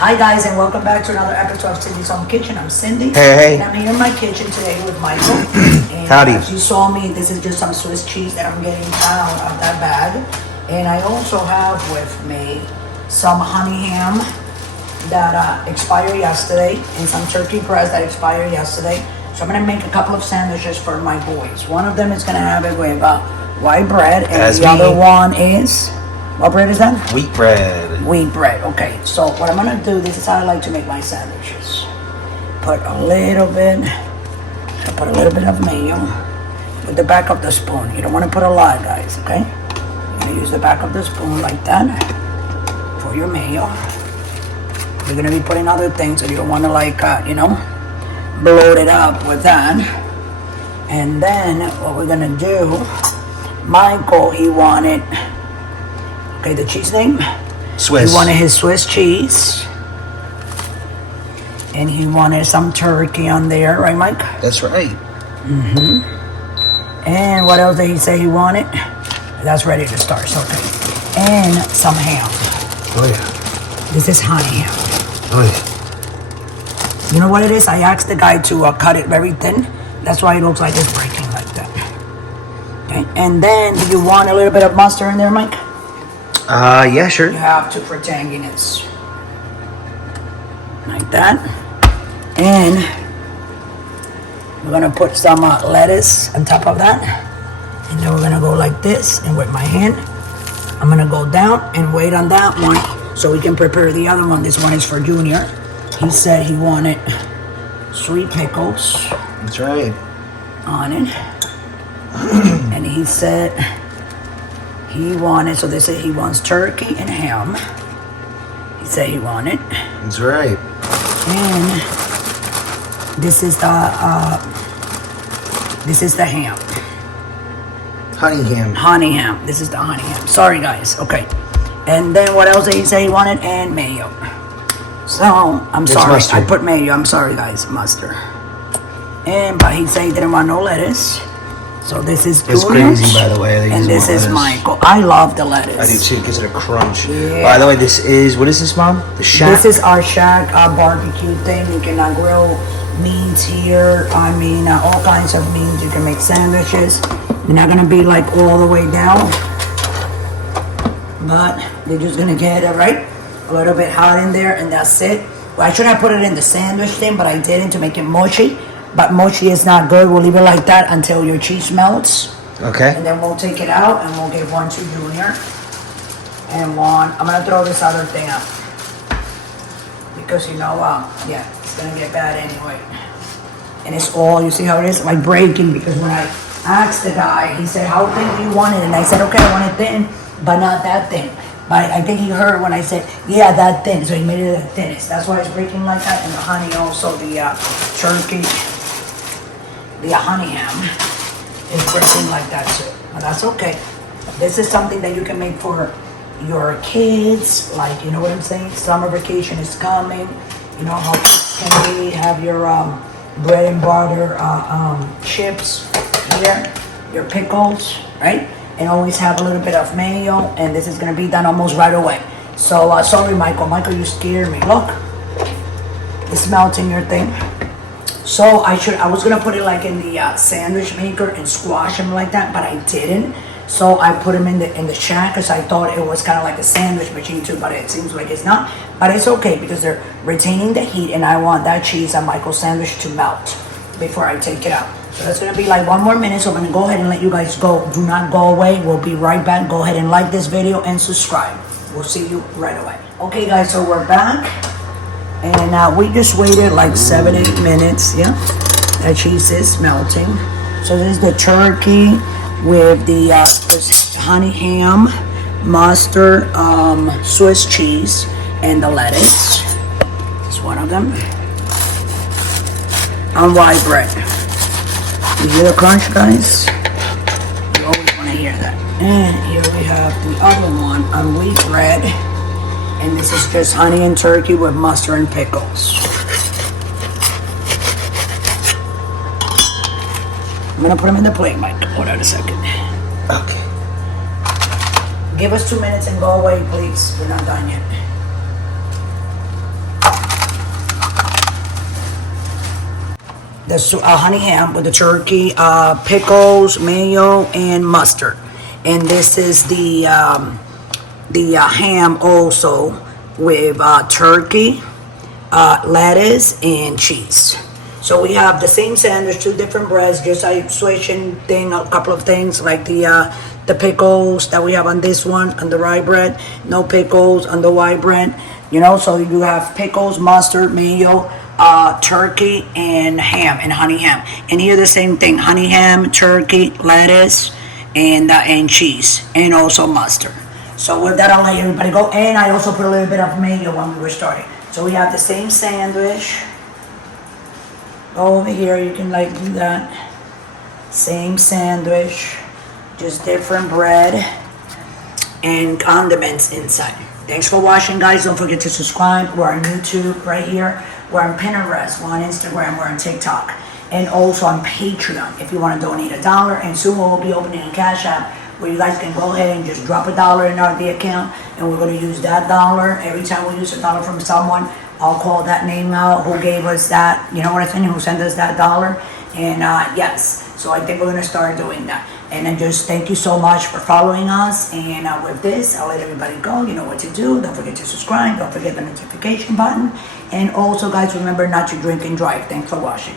Hi guys, and welcome back to another episode of Cindy's Home Kitchen. I'm Cindy. Hey. And I'm here in my kitchen today with Michael. And Howdy. As you saw me, this is just some Swiss cheese that I'm getting out of that bag. And I also have with me some honey ham that expired yesterday and some turkey breast that expired yesterday. So I'm gonna make a couple of sandwiches for my boys. One of them is gonna have it with white bread, and the other one is, what bread is that? Wheat bread. Wheat bread, okay. So what I'm gonna do, this is how I like to make my sandwiches. Put a little bit of mayo with the back of the spoon. You don't wanna put a lot, guys, okay? You're gonna use the back of the spoon like that for your mayo. You're gonna be putting other things, so you don't wanna bloat it up with that. And then what we're gonna do, Michael, he wanted, okay, the cheese name? Swiss. He wanted his Swiss cheese. And he wanted some turkey on there, right, Mike? That's right. Mm-hmm. And what else did he say he wanted? That's ready to start, so okay. And some ham. Oh, yeah. This is honey ham. Oh, yeah. You know what it is? I asked the guy to cut it very thin. That's why it looks like it's breaking like that. Okay. And then, do you want a little bit of mustard in there, Mike? Yeah, sure. You have to for tanginess. Like that. And we're gonna put some lettuce on top of that. And then we're gonna go like this, and with my hand, I'm gonna go down and wait on that one so we can prepare the other one. This one is for Junior. He said he wanted sweet pickles. That's right. On it. And he said he wanted, so they say he wants turkey and ham. He said he wanted. That's right. And this is the ham. Honey ham. Honey ham. This is the honey ham. Sorry guys. Okay. And then what else did he say he wanted? And mayo. So I'm sorry. Mustard. I put mayo. I'm sorry guys. Mustard. But he said he didn't want no lettuce. So this is It's Junior's, crazy, by the way. and this is Michael. I love the lettuce. I do too. It gives it a crunch. Yeah. By the way, this is, what is this, Mom? The shack? This is our shack barbecue thing. You can grill meats here. I mean, all kinds of meats. You can make sandwiches. They're not gonna be like all the way down, but they're just gonna get it right a little bit hot in there, and that's it. Well, I should have put it in the sandwich thing, but I didn't to make it mushy. But mushy is not good. We'll leave it like that until your cheese melts. Okay. And then we'll take it out and we'll give one to Junior. And one, I'm gonna throw this other thing up. Because yeah, it's gonna get bad anyway. And it's all, you see how it is? Like breaking, because when I asked the guy, he said, how thin do you want it? And I said, okay, I want it thin, but not that thin. But I think he heard when I said, yeah, that thin. So he made it the thinnest. That's why it's breaking like that. And the honey also, the turkey, the honey ham is breaking like that too. But that's okay. This is something that you can make for your kids. Like, you know what I'm saying? Summer vacation is coming. You know how can we have your bread and butter chips here, your pickles, right? And always have a little bit of mayo. And this is gonna be done almost right away. So sorry, Michael. Michael, you scared me. Look, it's melting your thing. So I was gonna put it like in the sandwich maker and squash them like that, but I didn't. So I put them in the shack because I thought it was kind of like a sandwich machine too, but it seems like it's not. But it's okay because they're retaining the heat, and I want that cheese on Michael's sandwich to melt before I take it out. So that's gonna be like 1 more minute. So I'm gonna go ahead and let you guys go. Do not go away. We'll be right back. Go ahead and like this video and subscribe. We'll see you right away. Okay, guys. So we're back. And we just waited like 7-8 minutes. Yeah, that cheese is melting. So this is the turkey with the honey ham, mustard, Swiss cheese, and the lettuce. This is one of them. On white bread. You hear the crunch, guys? You always want to hear that. And here we have the other one on wheat bread. And this is just honey and turkey with mustard and pickles. I'm gonna put them in the plate, Mike. Hold on a second. Okay. Give us 2 minutes and go away, please. We're not done yet. honey ham with the turkey, pickles, mayo, and mustard. And this is the ham also with turkey, lettuce, and cheese. So we have the same sandwich, two different breads, just like switching a couple of things like the pickles that we have on this one, on the rye bread, no pickles on the white bread, so you have pickles, mustard, mayo, turkey, and ham, and honey ham. And here the same thing, honey ham, turkey, lettuce, and cheese, and also mustard. So with that, I'll let everybody go. And I also put a little bit of mayo when we were starting. So we have the same sandwich. Go over here, you can do that. Same sandwich, just different bread and condiments inside. Thanks for watching, guys. Don't forget to subscribe. We're on YouTube right here. We're on Pinterest. We're on Instagram. We're on TikTok. And also on Patreon if you want to donate $1. And soon we'll be opening a Cash App where you guys can go ahead and just drop $1 in the account. And we're going to use that dollar. Every time we use $1 from someone, I'll call that name out who gave us that, you know what I'm saying, who sent us that dollar. And yes, so I think we're going to start doing that. And then just thank you so much for following us. And with this, I'll let everybody go. You know what to do. Don't forget to subscribe. Don't forget the notification button. And also, guys, remember not to drink and drive. Thanks for watching.